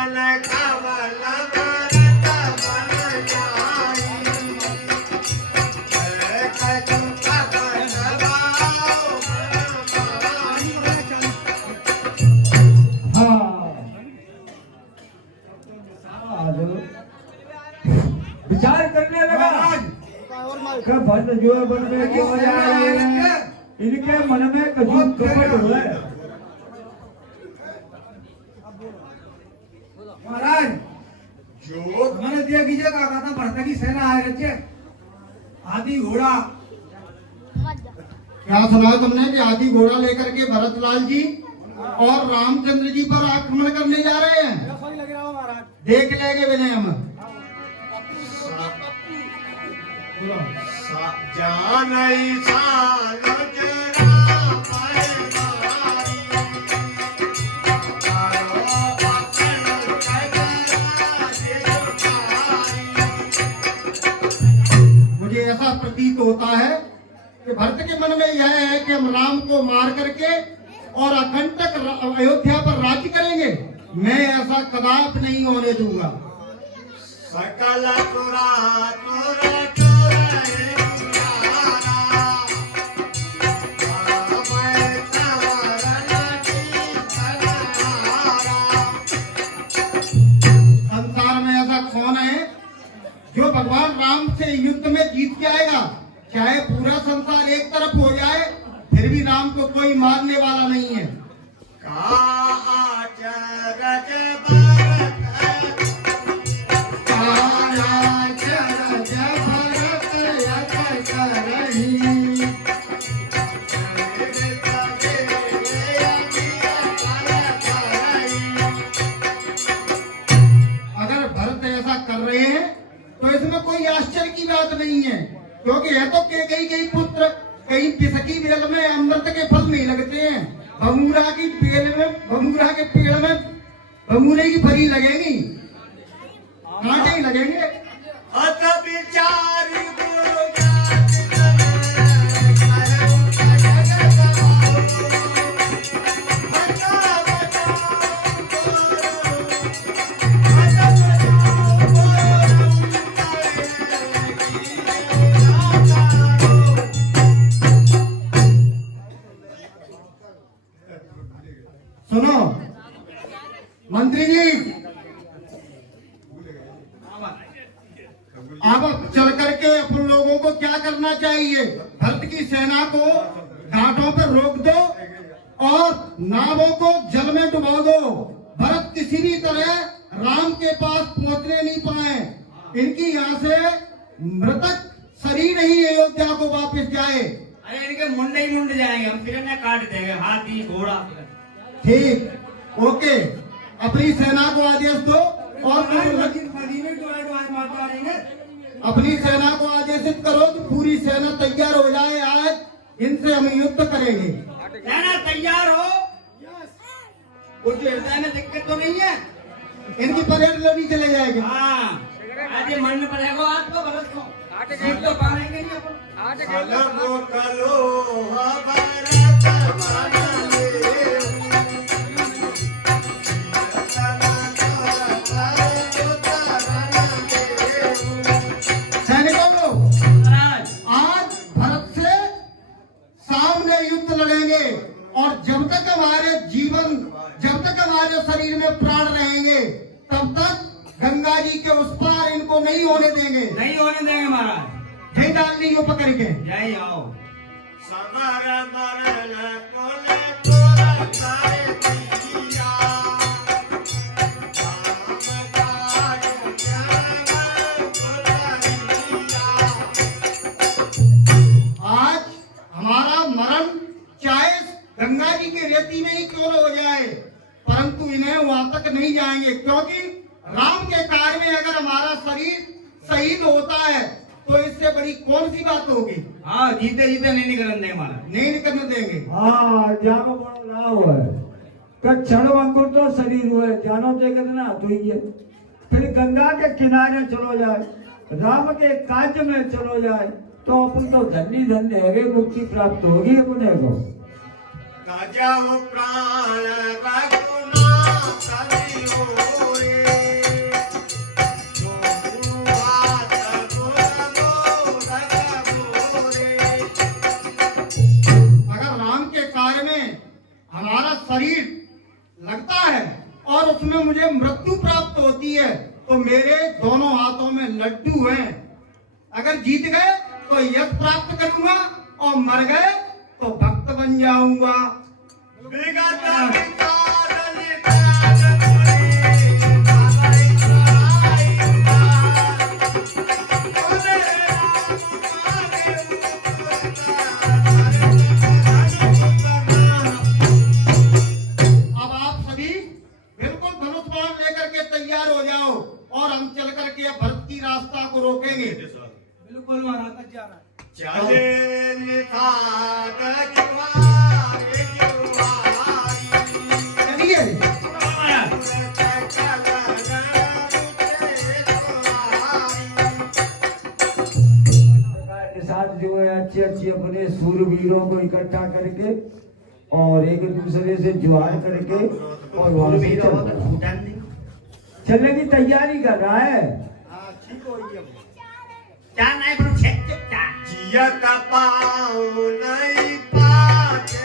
मन कमल व्रत बन जाई कछु पवन भाव विचार करने लगा कि भद्र जो बन में क्यों जाए, इनके मन में कछु कपट हुआ। महाराज जो मैंने दिया कीजिए कहा था भरत की सेना आए रखे हाथी घोड़ा। क्या सुना तुमने कि हाथी घोड़ा लेकर के भरतलाल जी और रामचंद्र जी पर आक्रमण करने जा रहे हैं? देख लेंगे विनय हम। जानई सालो मुझे ऐसा प्रतीत होता है कि भरत के मन में यह है कि हम राम को मार करके और अखंडक अयोध्या पर राज्य करेंगे। मैं ऐसा कदापि नहीं होने दूंगा। सकल तुरा तुरा संसार में ऐसा कौन है जो भगवान राम से युद्ध में जीत के आएगा? चाहे पूरा संसार एक तरफ हो जाए फिर भी राम को कोई मारने वाला नहीं है। अगर भरत ऐसा कर रहे हैं तो इसमें कोई आश्चर्य की बात नहीं है, क्योंकि है तो कई पुत्र कहीं पिसकी बेल में अमृत के फल नहीं लगते हैं। भंगूरा के पेड़ में भंगूरे की फली लगेगी, कांटे ही लगेंगे। सुनो मंत्री जी, अब चल करके अपन लोगों को क्या करना चाहिए? भरत की सेना को घाटों पर रोक दो और नावों को जल में डुबा दो। भरत किसी भी तरह राम के पास पहुंचने नहीं पाए। इनकी यहाँ से मृतक शरीर ही अयोध्या को वापस जाए। अरे इनके मुंडे ही मुंड जाएंगे, हम सिर में काट देंगे, हाथी घोड़ा। ठीक, ओके। अपनी सेना को आदेश दो और अपनी सेना को आदेशित करो कि पूरी सेना तैयार हो जाए। आज इनसे हम युद्ध करेंगे। सेना तैयार हो, कुछ हृदय में दिक्कत तो नहीं है? इनकी परेड लड़ी चले जाएगी। हाँ, आज ये मरने पड़ेगा आपको, भरत को जीत तो पाएंगे नहीं अपन। और जब तक हमारे शरीर में प्राण रहेंगे तब तक गंगा जी के उस पार इनको नहीं होने देंगे। नहीं होने देंगे महाराज। जय डाल ली पकड़ के जय आओ। आज हमारा मरण चाहे गंगा जी की रेती में ही क्यों न हो जाए, परंतु इन्हें वहां तक नहीं जाएंगे, क्योंकि राम के कार्य में अगर हमारा शरीर शहीद होता है तो इससे बड़ी कौन सी बात होगी। हाँ, जीते जीते नहीं निकलने देंगे महाराज, नहीं निकलने देंगे। हाँ, जानो बड़ो ना हुआ है कि क्षण अंकुर तो शरीर हुए, जानो देखे ना तो ही है। फिर गंगा के किनारे चलो जाए, राम के कार्य में चलो जाए तो अपन तो धन्य धन्य है, मुक्ति प्राप्त होगी अपने को। प्राण रघुनाथ सभी होए हाथ बोरे अगर राम के कार्य में हमारा शरीर लगता है और उसमें मुझे मृत्यु प्राप्त होती है तो मेरे दोनों हाथों में लड्डू हैं। अगर जीत गए तो यश प्राप्त करूंगा और मर गए तो भक्त बन जाऊंगा। विगत विकार निकाल पुरी भाई बोले राम मागे अब आप सभी बिल्कुल धनुष बाण लेकर के तैयार हो जाओ और हम चल करके अब भरत की रास्ता को रोकेंगे। बिल्कुल महाराज तैयार है। चले निखात जुआरी जुआरी चलिए के साथ जो है अच्छे अच्छे अपने सूरवीरों को इकट्ठा करके और एक दूसरे से जुआर करके और वहाँ से चलने की तैयारी कर रहा है। क्या नहीं पर जियत पाऊ नहीं पाके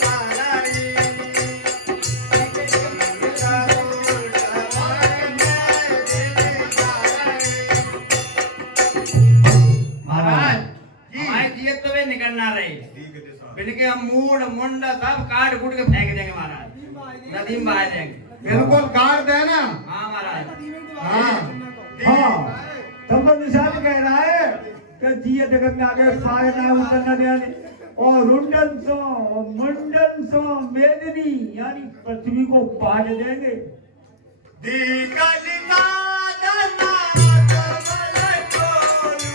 धरई महाराज हमारे जियत तो वे निकलना रहे बिल्कुल हम मूड मुंडा सब काट कूट के फेंक देंगे महाराज नदी में बहा देंगे। बिल्कुल गाड़ देना। हाँ महाराज। हाँ हाँ तब तो निशान कह रहा है कि जियत गंगा के सारे नाम उतरना देने और रुंडन सो मुंडन सो मेदनी यानी पृथ्वी को पाट देंगे। दीगलिता दना कमल कोलू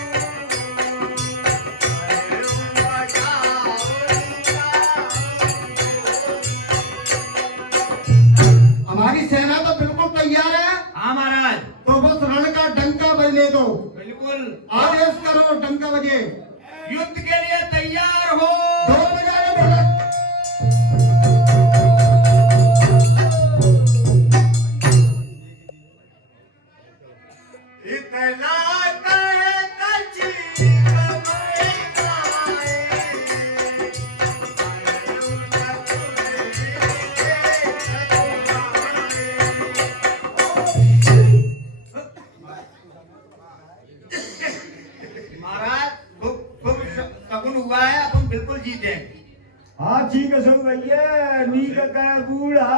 हमारी सेना तो बिल्कुल तैयार है। हाँ महाराज। तो बस रण का डंका बजने दो। बिल्कुल आदेश करो डंका बजे। युद्ध के लिए तैयार हो। 2 बजे भरत। इतना कहे कची कमाई खाए महाराज खूब शगुन हुआ है अपन बिल्कुल जीतेंगे। हाँ ठीक है सब भैया नीक का बूढ़ा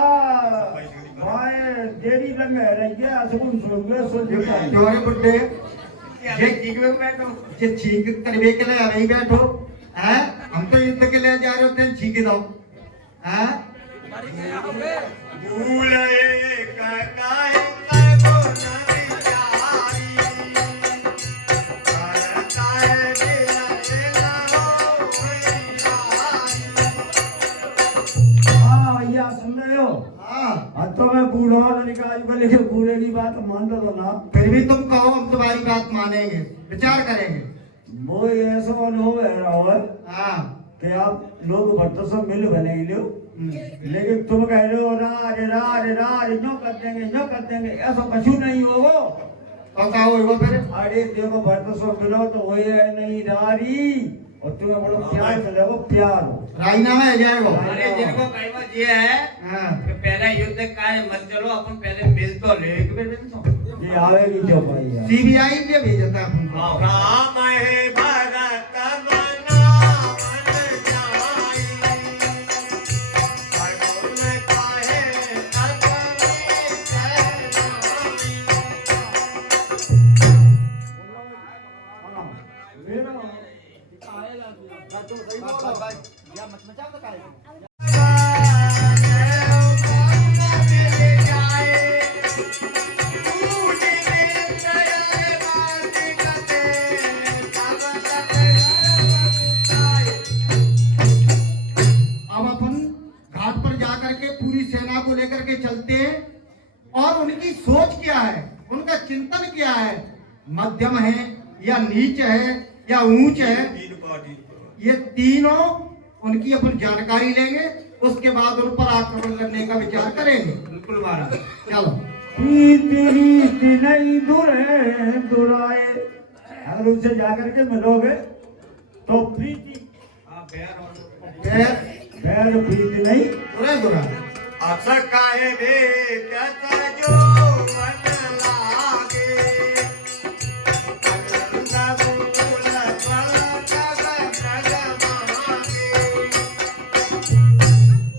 भाई देरी लंग रही है सब सुन जोरे बुड्ढे ये ठीक में बैठो। जे ठीक करवे के लिए अभी बैठो हैं। हम तो युद्ध के लिए जा रहे होते हैं। ठीक दो हैं। भूले काहे को नहीं जारी करता है दिला हो हाँ भैया सुन रहे हो। हाँ अब तो मैं बूढ़ा और निकाल को लेके बूढ़े की बात मान दो ना। फिर भी तुम कहो हम तुम्हारी बात मानेंगे विचार करेंगे। वो ऐसा अनुभव है रहा है हाँ कि आप लोग भट्टो से मिल बने लो लेकिन तुम कह रहे हो राज राज राज यूं कर देंगे ऐसा कछु नहीं होगा। और क्या होगा फिर। अरे देखो भट्टो से मिलो तो वही है नहीं रारी और तुम्हें बड़ा प्यार मिलेगा प्यार राजीनामा है जाएगा। अरे जिनको कहवत ये है हाँ कि पहले युद्ध का मत चलो अपन पहले मिल तो ले एक बार मिल तो। ये आवेगी जो भाई यार। सीबीआई पे भेजता है अपन। राम है भरत बनावन जाई सगुन काहे अगनी अब अपन घाट पर जाकर के पूरी सेना को लेकर के चलते हैं और उनकी सोच क्या है उनका चिंतन क्या है। मध्यम है या नीच है या ऊंच है ये तीनों उनकी अपन जानकारी लेंगे। उसके बाद उन पर आक्रमण करने का विचार करेंगे। बिल्कुल महाराज। चलो प्रीति रीति नहीं दुरे दुराए, अगर उनसे जाकर के मिलोगे तो प्रीति हाँ, बैर और पैर पैर प्रीति नहीं बुरा बुरा अस काहे देखत जो मन लागे सब फूल फल जग मांगे।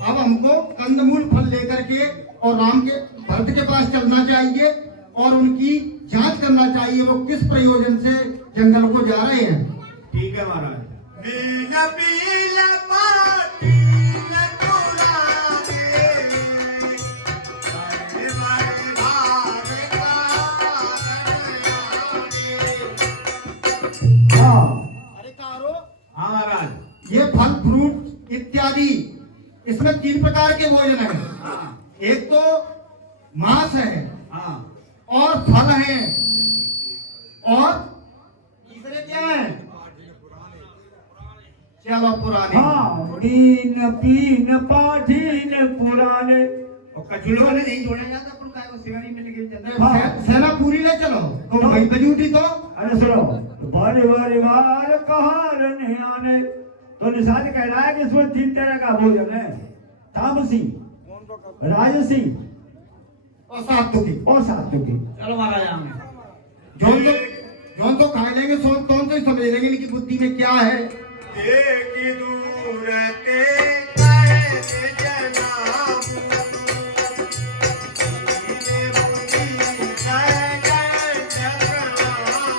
अब हमको कंदमूल फल लेकर के और राम के भरत के पास चलना चाहिए और उनकी जांच करना चाहिए वो किस प्रयोजन से जंगल को जा रहे हैं। ठीक है महाराज। बीन बील पाती लकुरागे हरे हरे भाग हाँ अरे कारो हाँ महाराज। ये फल फ्रूट इत्यादि इसमें 3 प्रकार के भोजन है। हाँ एक तो मांस है हाँ और फल है और तीसरे क्या है? चलो पुराने। हाँ पीन पीन पाठीन पुराने। और कचुलों ने नहीं जोड़ा जाता अपन का वो सिवानी में लेके चलते हाँ। सेना पूरी ले चलो तो भाई बजी उठी तो अरे सुनो, बारे बारे बार कहार नहीं आने, तो निषाद कह रहा है कि इसमें 3 तरह का भोजन है, तामसी, राजसी और सात्विकी। और सात्विकी। चलो महाराज आएंगे। जौन तो खा लेंगे सो तौन तो ही समझ लेंगे इनकी बुद्धि में क्या है। देखी दूर ते कहे ते जनाबू इने मुनि सगन जगनाबू।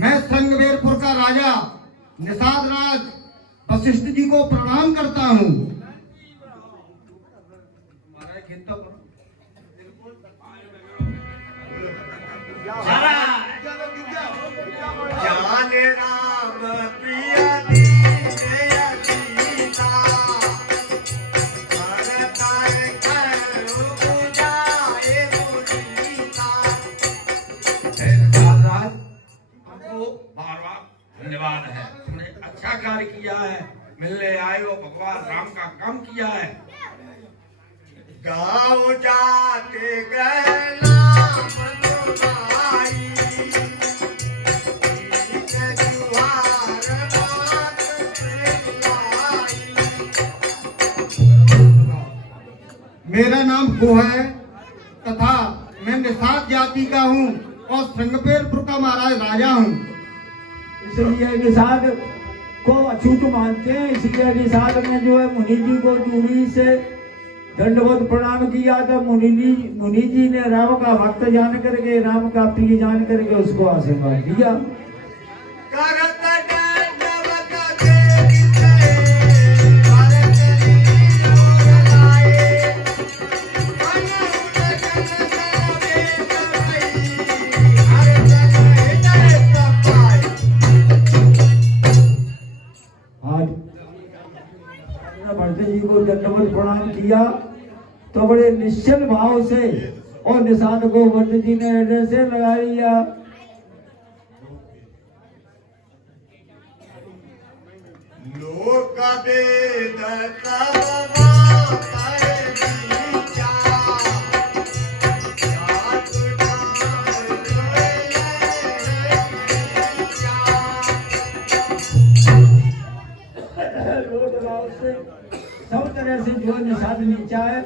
मैं संगवेरपुर का राजा निषाद राज वशिष्ठ जी को प्रणाम करता हूँ। महाराज गीत तो करो। चला। जाने राम प्रिय दीने सीता भरतार करो बुझाए मुनीता। महाराज हमको बार बार धन्यवाद है, तुमने अच्छा कार्य किया है, मिलने आए हो, भगवान राम का काम किया है। गाँव जाते गए नाम तुम्हारी इनके जुहार बात सुनाई। मेरा नाम गो है तथा मैं निषाद जाति का हूँ और संगवेरपुर का महाराज राजा हूँ। इसलिए निषाद को अछूत मानते हैं, इसलिए निषाद ने जो है मुनि जी को दूरी से दंडवत प्रणाम किया था। मुनि जी ने राम का भक्त जान करके, राम का प्रिय जान करके उसको आशीर्वाद दिया। करत दंडवत देखते भरत लीलो लाए। अनुज जन सवेद भई हर जन हृदय तपाए। आज भरत जी को दंडवत प्रणाम किया तो बड़े निश्चल भाव से, और निषाद को भरत जी ने हृदय से लगा लिया। लोक वेद तब मातर नीचा साधु नाम रोड भाव से सब तरह से जो निषाद नीचा है,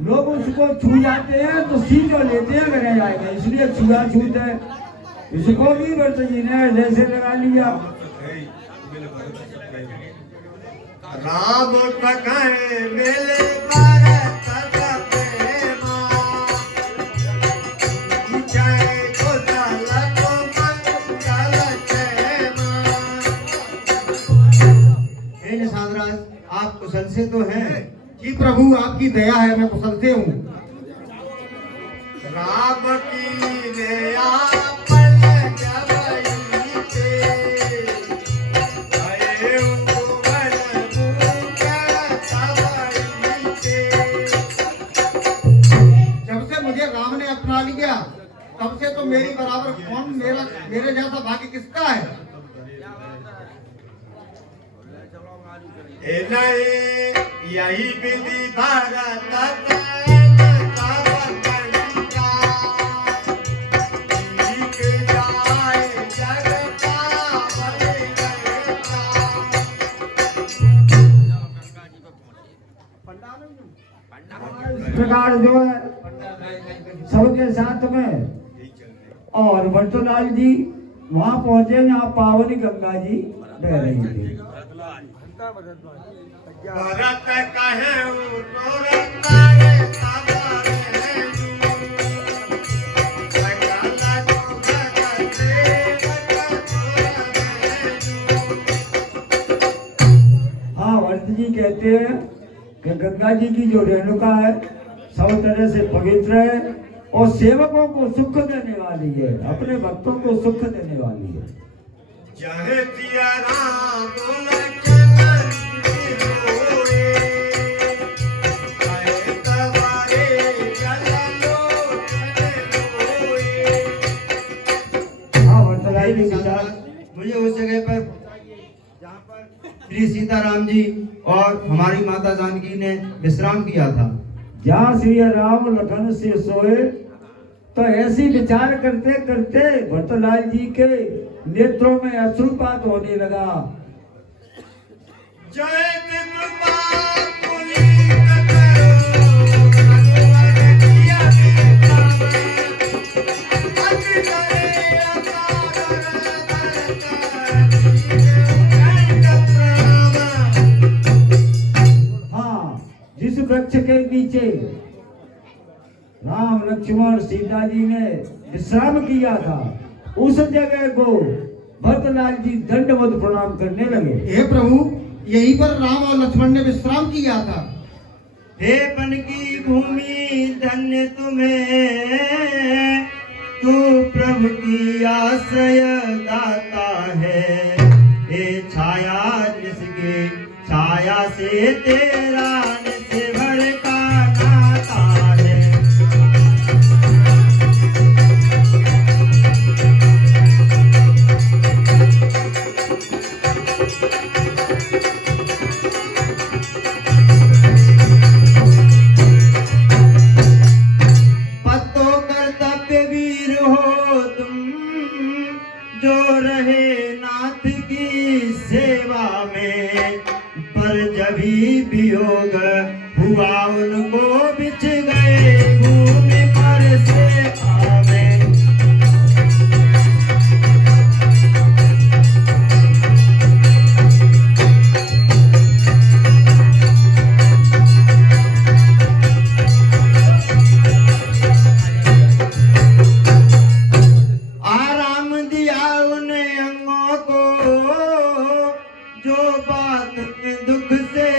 लोग उसको छू जाते हैं तो सीधो लेते हैं लगा जाएगा, इसलिए छुआछूत है। इसको भी भरत जी ने हृदय से लगा लिया। राम सखे मिले भरत प्रेमा जय कुशल मंगल क्षेमा। हे निषाद राज आप कुशल से तो हैं? जी प्रभु आपकी दया है मैं कुशल से हूँ। राम की दया पल जबई ते भये उमल मुख तबई ते। जब से मुझे राम ने अपना लिया तब से तो मेरी बराबर कौन, मेरे जैसा भाग्य किसका है। इन्हें यही विधि भरत तैन तब गंगा ठीक जाए जग पावन गंगा। इस प्रकार जो है सबके साथ में, और भट्टलाल जी वहां पहुंचे जहाँ पावनी गंगा जी बह रही थी। भरत कहे तुरंत तब रे सकल जुगत सेवक हाँ, भट्ट जी कहते हैं कि गंगा जी की जो रेणुका है सब तरह से पवित्र है और सेवकों को सुख देने वाली है, अपने भक्तों को सुख देने वाली है। जय सिया राम लक्ष्मण सिरोए कहे तबारे चलो लोए। हाँ, भट्टलाल जी विचार मुझे उस जगह पर जहाँ पर श्री सीताराम जी और हमारी माता जानकी ने विश्राम किया था, जहाँ श्री राम लखन से सोए, तो ऐसी विचार करते करते भट्टलाल जी के नेत्रों में अश्रुपात होने लगा। जय कृपा पुनीत करो भगवान किया अति करे असागर हाँ, जिस वृक्ष के नीचे राम लक्ष्मण सीता जी ने विश्राम किया था, उस जगह को भट्टलाल जी दंडवत प्रणाम करने लगे। हे प्रभु, यहीं पर राम और लक्ष्मण ने विश्राम किया था। हे वन की भूमि धन्य तुम्हें, तू प्रभु की आश्रय दाता है। हे छाया जिसके छाया से तेरा निज भर का नाता है। पत्तो कर्तव्य वीर हो तुम, जो रहे नाथ की सेवा में, पर जब ही वियोग हुआ उनको बिछ गए भूमि पर से आवे। आराम दिया उन अंगों को, जो बात के दुख से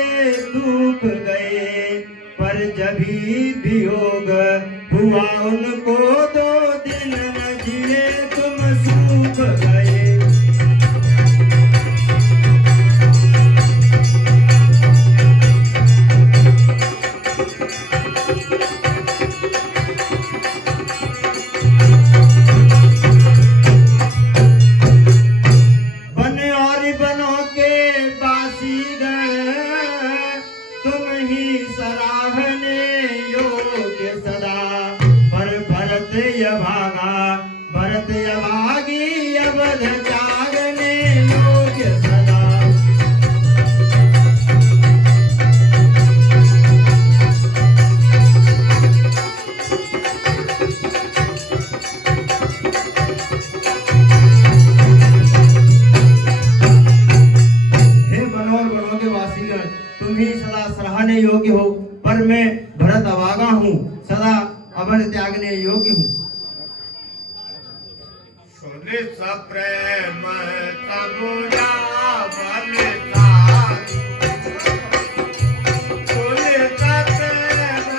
डूब गए, पर जब ही वियोग हुआ उनको 2 दिन न जिए तुम सूख गए। बन और बनों के बासीगण, तुम ही सराहने योग्य सदा, पर भरत यभागा भरत यभागी अवध त्यागने योग्य सदा। हे बनों और बनों के वासीगण, तुम ही सदा सराहने योग्य हो, पर मैं भरत अभागा हूँ, सदा अवध त्यागने योग्य हूँ। सुन सप्रेम तमुरा बलदारी, सुन सप्रेम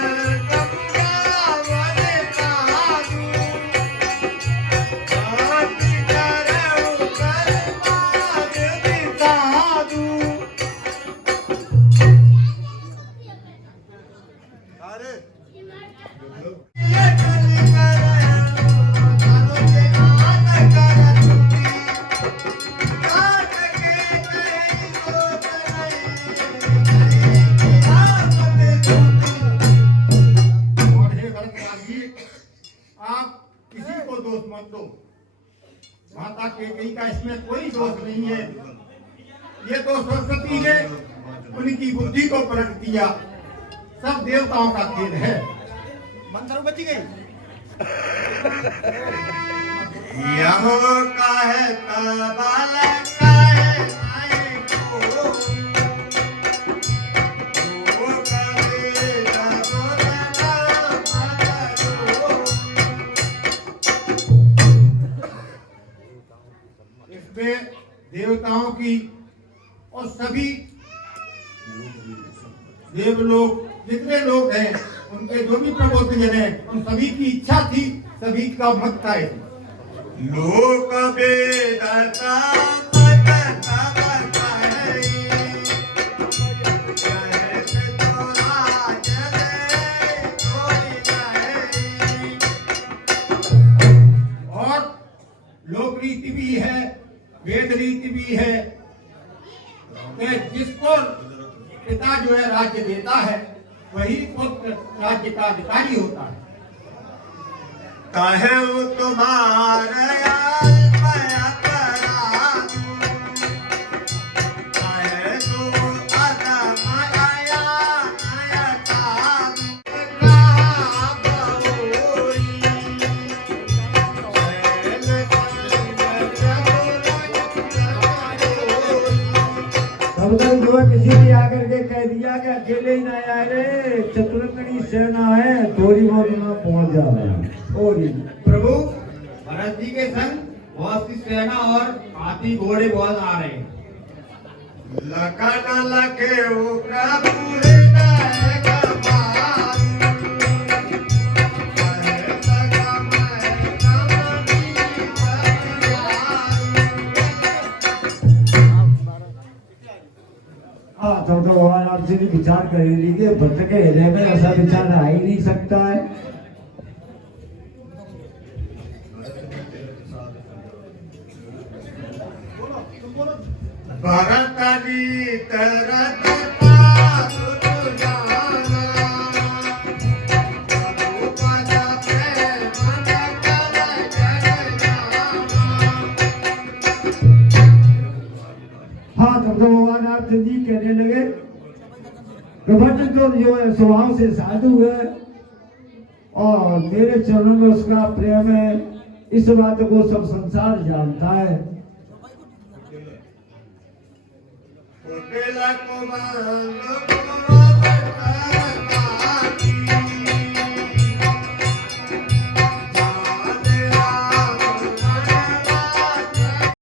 तमुरा बलदारी, आदि करऊ करमाद बिसाधु। ये कली करऊ धनो के नाथ करतु, नाथ इसमें कोई दोष नहीं है। ये तो सरस्वती ने उनकी बुद्धि को प्रकट किया, सब देवताओं का खेल है। मंत्र बची गई। यहो काहे तबाल काहे आए को वो करे जागो लगा मारो। इसमें देवताओं की और सभी देवलोक जितने लोग हैं उनके जो भी प्रबोधन हैं उन सभी की इच्छा थी, सभी का मत था। लोक वेदता पठता बताए कहते तो राज दे कोई नहीं। और लोक रीति भी है, वेद रीति भी है कि जिसको पिता जो है राज्य देता है वही पुत्र राज्य का अधिकारी होता है। कहे वो तुम्हारे माया करा कहे तो अदम आया नया काम कहा बहुरी तब तक जो है किसी ने आकर के कह दिया कि अकेले ही ना आए रे, चतुरंगनी सेना है, थोड़ी बहुत वहां पहुंच जा रहे हैं। और प्रभु भरत जी के संग बहुत सी सेना और हाथी घोड़े बहुत आ रहे हैं। लखन लखे उग्र हृदय कमान कहे लगा मैं कमनी हाँ तो भगवान आपसे भी विचार कर लीजिए, भक्त के हृदय में ऐसा विचार आ ही नहीं सकता है। भरत जी तरत पासु जाना प्रभुपद प्रेम न कर जग जाना। हाँ तब तो भगवान आपसे जी कहने लगे कि भक्त तो जो है स्वभाव से साधु है और मेरे चरणों में उसका प्रेम है, इस बात को सब संसार जानता है। कुटिल कुमार कुमार